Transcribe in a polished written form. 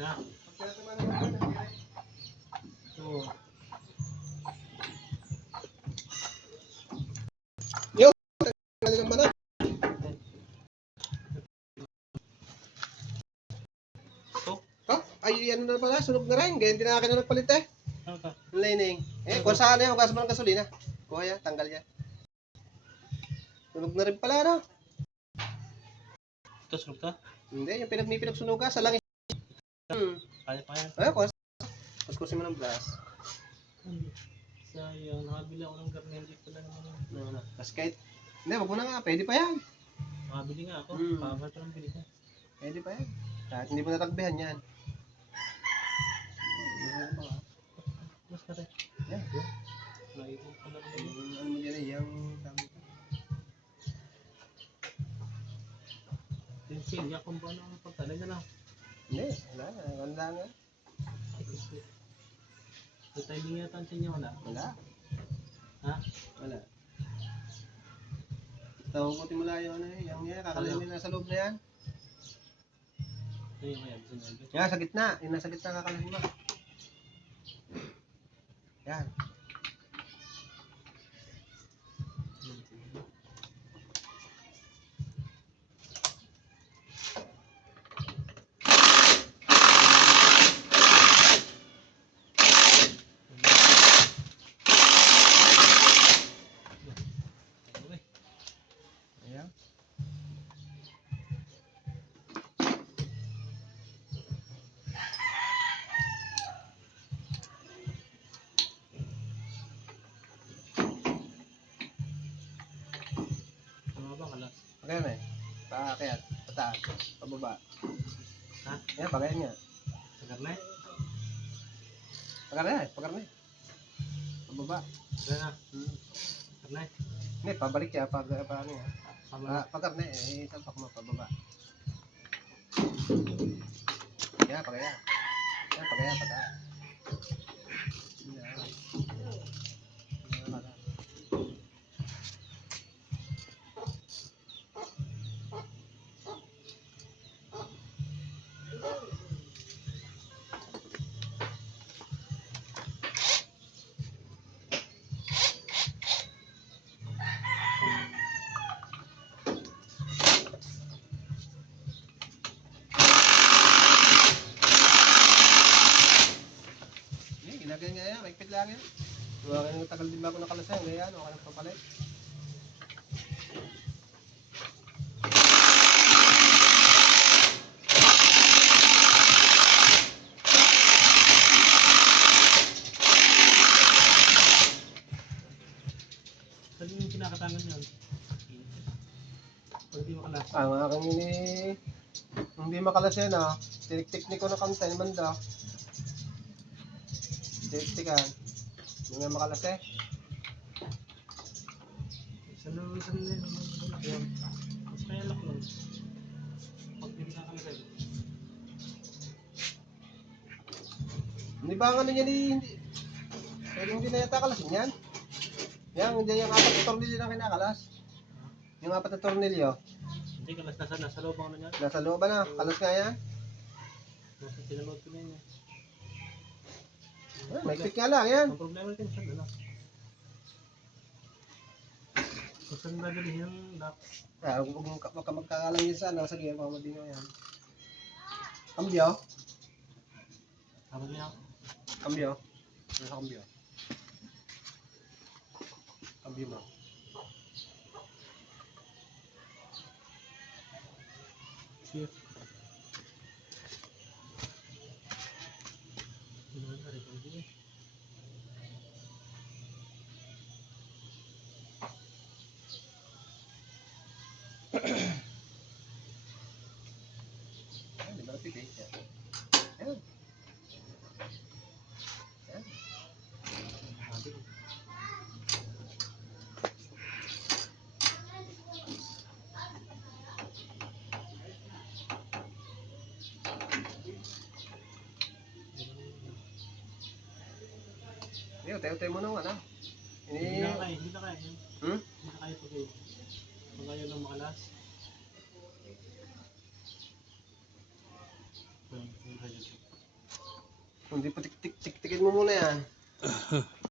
Na. So, Yo, tagal naman na. Ay, ano na pala, sunog na rin. Ganyan din na akin na nagpalit eh. ano ka? Ang lining. Kung saan yan, hugas mo ng gasolina. Kuha yan, tanggal yan. Sunog na rin pala, no? Ito, sunog to? Hindi, yung may pinagsunuga sa langis. Kaya pa yan. Ayun, kuskusin mo ng brass. Sayang, nakabili ako ng garne, hindi pala naman. Kasi kahit, hindi, wag mo na nga, pwede pa yan. Nakabili nga ako, pabat ko ng bili ko. Pwede pa yan. Kahit hindi mo natagbihan yan. Mas na rin. Yan. Naipon pa lang Ano mo dyan eh, yung dami pa. yung silya kung paano ang pagtalag na. Hindi, wala nga. May timing yata ang sinya wala. Wala. Ha? Wala. Tahugutin mo lang yung ano eh, yung yan, kakalayin mo yung nasa loob na yan. Ayun kaya, sinabi. Yan, sa gitna. Yung nasa gitna kakalayin mo. Yan. Ayan. Okay na eh. Paakyat, pataas, pababa. Ha? Yan, pagayan niya. Pagarne? Pagarne. Pababa. Pagarne na. Pagarne? Hindi, pabalik siya, ano yan. Pababa. Pagarne, isampak mo, pababa. Yan, pagaya. Yan, pagaya, pataas. Yan. Ginagaya nga yan, maigpit lang yan. Tagal din ba ako nakalasan, gaya ano, ka nang papalit. Saan yung kinakatangan yun? Pag di makalas. Ang aking hindi makalasin ah. Tinik-tiknik ko na kanta, naman daw. Tinik-tikan. Hindi nga makalase. Saan na yun? Mas kaya lock nun. Pag di nakakalasay. Hindi ba ang ano niya hindi? Pwede hindi na yata kalasin yan. Yung 4 na tornilyo na kinakalas. Yung 4 na tornilyo. Hindi, kalas nasa loob ang ano niya. Nasa loob na, kalas nga yan. Nasa sinalood ko na yun. Maigpit nga lang yan. Ang problema rin siya, ano? Kung saan nabili yung lock? Huwag ka magkakalang yun sa ano, sa gear, pamadi nyo yan. Kambyo? Sabi niya, Kambyo? Nasa kambyo? Kambyo mo? shift. Gimana tadi kuncinya? Di ba pipig siya? Ayan. Ayan. Tayo mo naman ah. Hindi na kaya, hindi na kaya. Hmm? Hindi na kaya pag ayaw lang makalas. Kung di pa tik-tik-tik-tikin mo muna yan.